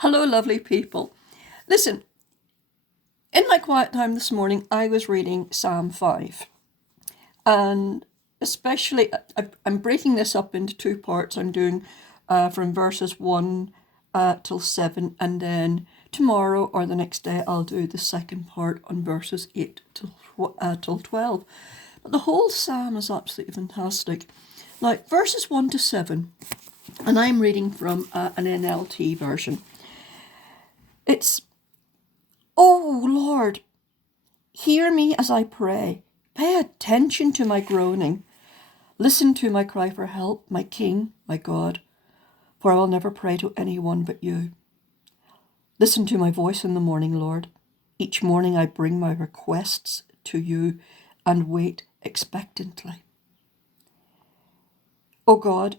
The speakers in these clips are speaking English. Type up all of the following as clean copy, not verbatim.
Hello, lovely people. Listen, in my quiet time this morning, I was reading Psalm 5. And especially, I'm breaking this up into two parts. I'm doing from verses 1 till 7. And then tomorrow or the next day, I'll do the second part on verses 8 till 12. But the whole psalm is absolutely fantastic. Now, verses 1 to 7, and I'm reading from an NLT version. It's, "Oh Lord, hear me as I pray. Pay attention to my groaning. Listen to my cry for help, my King, my God, for I will never pray to anyone but you. Listen to my voice in the morning, Lord. Each morning I bring my requests to you and wait expectantly. O God,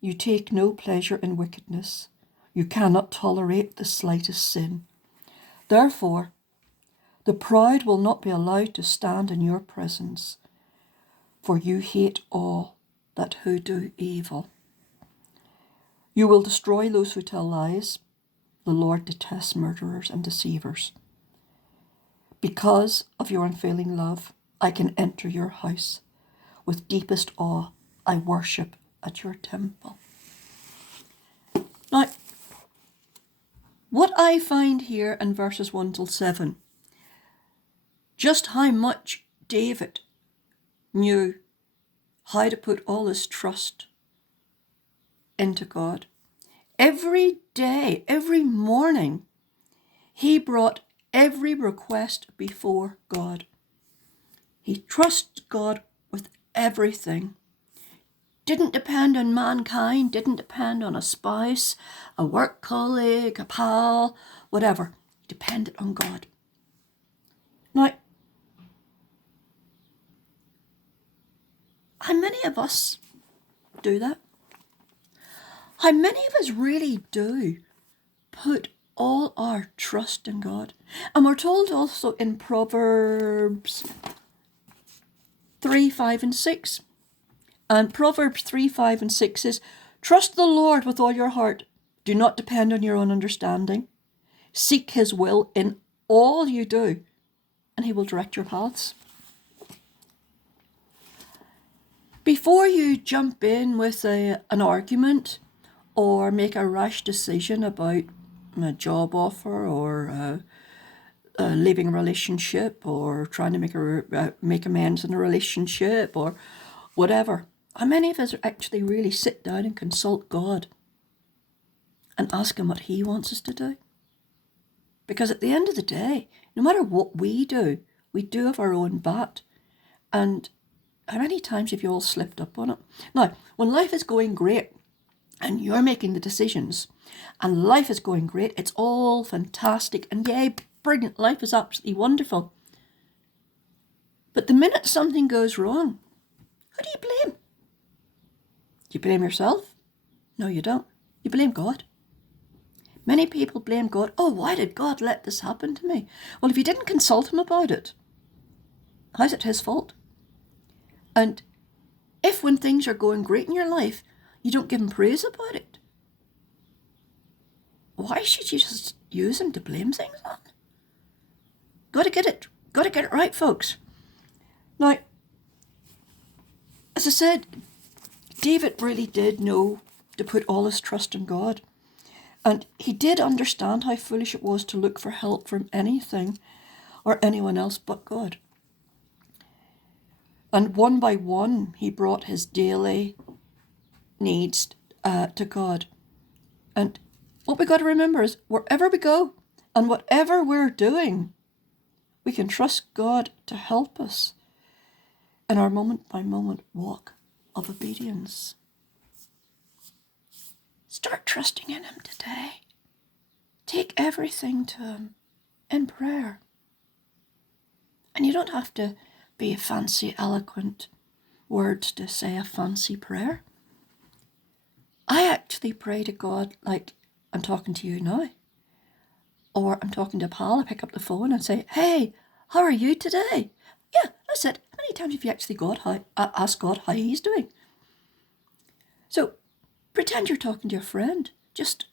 you take no pleasure in wickedness. You cannot tolerate the slightest sin. Therefore, the proud will not be allowed to stand in your presence, for you hate all that who do evil. You will destroy those who tell lies. The Lord detests murderers and deceivers. Because of your unfailing love, I can enter your house. With deepest awe, I worship at your temple." Now, what I find here in verses 1 till 7, just how much David knew how to put all his trust into God. Every day, every morning, he brought every request before God. He trusted God with everything. Didn't depend on mankind, didn't depend on a spouse, a work colleague, a pal, whatever. He depended on God. Now, how many of us do that? How many of us really do put all our trust in God? And we're told also in Proverbs 3, 5 and 6. And Proverbs 3, 5 and 6 is, "Trust the Lord with all your heart. Do not depend on your own understanding. Seek his will in all you do, and he will direct your paths." Before you jump in with an argument or make a rash decision about a job offer or leaving a relationship or trying to make amends in a relationship or whatever, how many of us actually really sit down and consult God and ask him what he wants us to do? Because at the end of the day, no matter what we do have our own bat. And how many times have you all slipped up on it? Now, when life is going great and you're making the decisions and life is going great, it's all fantastic and yay, brilliant, life is absolutely wonderful. But the minute something goes wrong, who do you blame? Do you blame yourself? No, you don't. You blame God. Many people blame God. "Oh, why did God let this happen to me?" Well, if you didn't consult him about it, how's it his fault? And if when things are going great in your life, you don't give him praise about it, why should you just use him to blame things on? Got to get it right, folks. Now, as I said, David really did know to put all his trust in God. And he did understand how foolish it was to look for help from anything or anyone else but God. And one by one, he brought his daily needs to God. And what we got to remember is wherever we go and whatever we're doing, we can trust God to help us in our moment by moment walk of obedience. Start trusting in him today. Take everything to him in prayer. And you don't have to be fancy, eloquent words to say a fancy prayer. I actually pray to God like I'm talking to you now. Or I'm talking to a pal, I pick up the phone and say, "Hey, how are you today?" Yeah, that's it. How many times have you actually asked God how he's doing? So pretend you're talking to your friend. Just,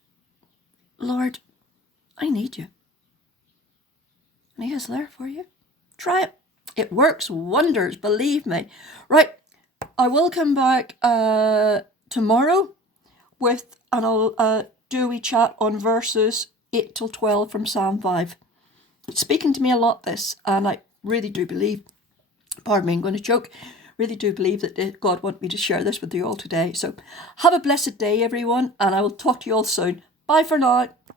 "Lord, I need you. And he is there for you. Try it. It works wonders, believe me. Right, I will come back tomorrow and I'll do a wee chat on verses 8 till 12 from Psalm 5. It's speaking to me a lot, this, and I really do believe, pardon me, I'm going to choke, really do believe that God wants me to share this with you all today. So have a blessed day, everyone, and I will talk to you all soon. Bye for now.